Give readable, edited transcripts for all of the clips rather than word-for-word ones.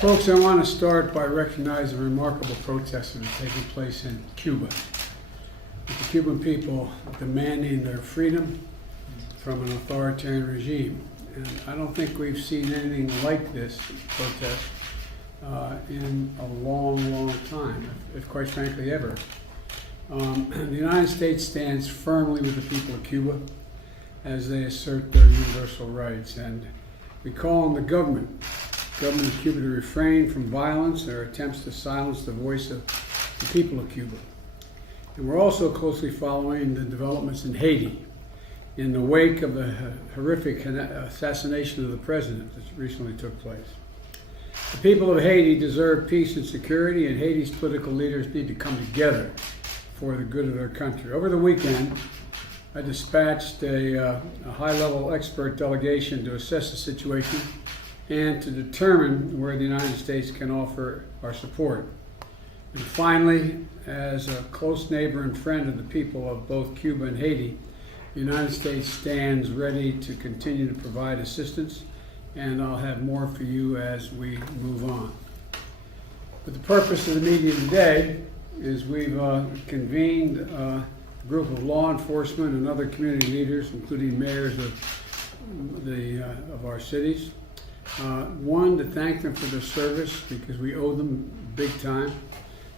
Folks, I want to start by recognizing the remarkable protests that are taking place in Cuba. With the Cuban people demanding their freedom from an authoritarian regime. And I don't think we've seen anything like this protest in a long, long time, if quite frankly ever. The United States stands firmly with the people of Cuba as they assert their universal rights. And we call on the government of Cuba to refrain from violence or attempts to silence the voice of the people of Cuba. And we're also closely following the developments in Haiti in the wake of the horrific assassination of the president that recently took place. The people of Haiti deserve peace and security, and Haiti's political leaders need to come together for the good of their country. Over the weekend, I dispatched a high-level expert delegation to assess the situation and to determine where the United States can offer our support. And finally, as a close neighbor and friend of the people of both Cuba and Haiti, the United States stands ready to continue to provide assistance, and I'll have more for you as we move on. But the purpose of the meeting today is we've convened a group of law enforcement and other community leaders, including mayors of our cities. One, to thank them for their service because we owe them big time.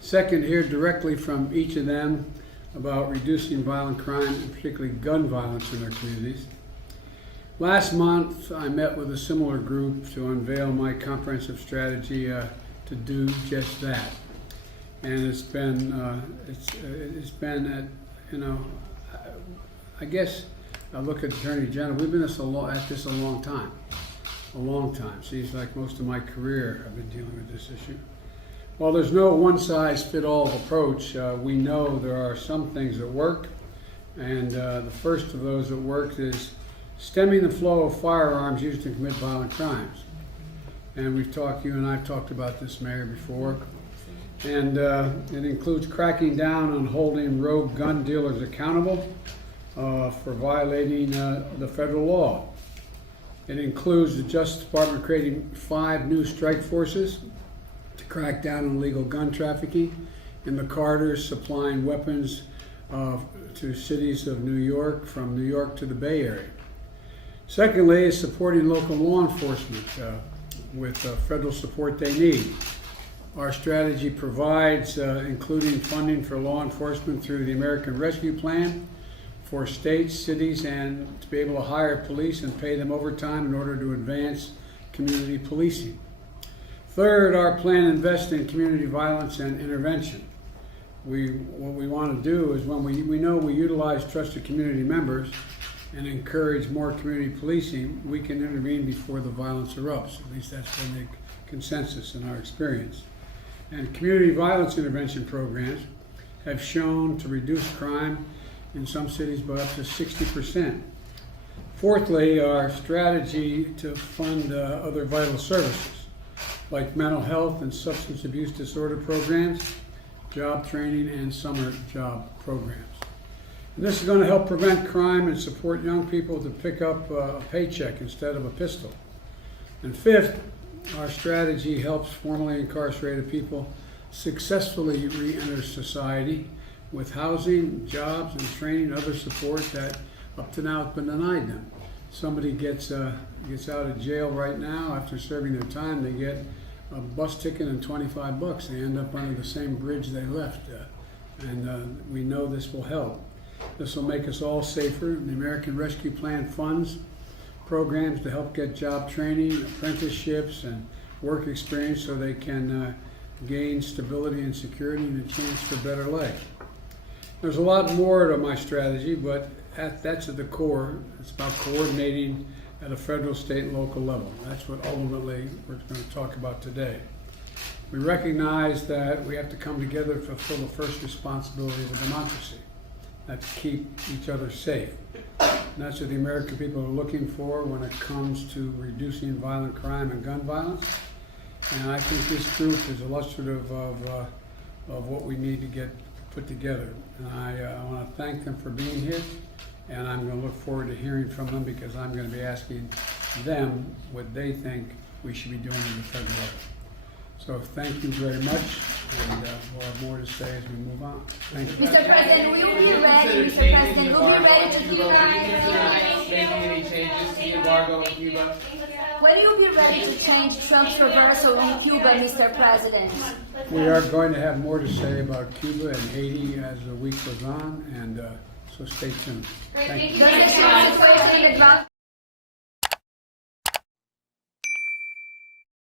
Second, hear directly from each of them about reducing violent crime, and particularly gun violence in our communities. Last month, I met with a similar group to unveil my comprehensive strategy to do just that. And it's been I guess I look at the Attorney General. We've been at this a long time. A long time. Seems like most of my career I've been dealing with this issue. While there's no one-size-fits-all approach, we know there are some things that work, and the first of those that work is stemming the flow of firearms used to commit violent crimes. And you and I have talked about this, Mayor, before. And it includes cracking down on holding rogue gun dealers accountable for violating the federal law. It includes the Justice Department creating 5 new strike forces to crack down on illegal gun trafficking, and the Carters supplying weapons to cities of New York, from New York to the Bay Area. Secondly, is supporting local law enforcement with federal support they need. Our strategy provides including funding for law enforcement through the American Rescue Plan for states, cities, and to be able to hire police and pay them overtime in order to advance community policing. Third, our plan invests in community violence and intervention. What we want to do is, when we know we utilize trusted community members and encourage more community policing, we can intervene before the violence erupts. At least that's been the consensus in our experience. And community violence intervention programs have shown to reduce crime in some cities by up to 60%. Fourthly, our strategy to fund other vital services like mental health and substance abuse disorder programs, job training, and summer job programs. And this is going to help prevent crime and support young people to pick up a paycheck instead of a pistol. And fifth, our strategy helps formerly incarcerated people successfully re-enter society with housing, jobs, and training, other support that up to now has been denied them. Somebody gets out of jail right now after serving their time, they get a bus ticket and $25. They end up under the same bridge they left. And we know this will help. This will make us all safer. The American Rescue Plan funds programs to help get job training, apprenticeships, and work experience so they can gain stability and security and a chance for a better life. There's a lot more to my strategy, but that's at the core. It's about coordinating at a federal, state, and local level. That's what ultimately we're going to talk about today. We recognize that we have to come together to fulfill the first responsibility of a democracy. That's to keep each other safe. And that's what the American people are looking for when it comes to reducing violent crime and gun violence. And I think this group is illustrative of what we need to get put together. And I want to thank them for being here, and I'm going to look forward to hearing from them because I'm going to be asking them what they think we should be doing in the federal level. So thank you very much, and we'll have more to say as we move on. Thank you. Mr. President, will you be ready? Mr. President, will you be ready to do that? Making any changes to the embargo in Cuba? Will you be ready to change Trump's reversal in Cuba, Mr. President? We are going to have more to say about Cuba and Haiti as the week goes on, and so stay tuned. Thank you. Does the Trump situation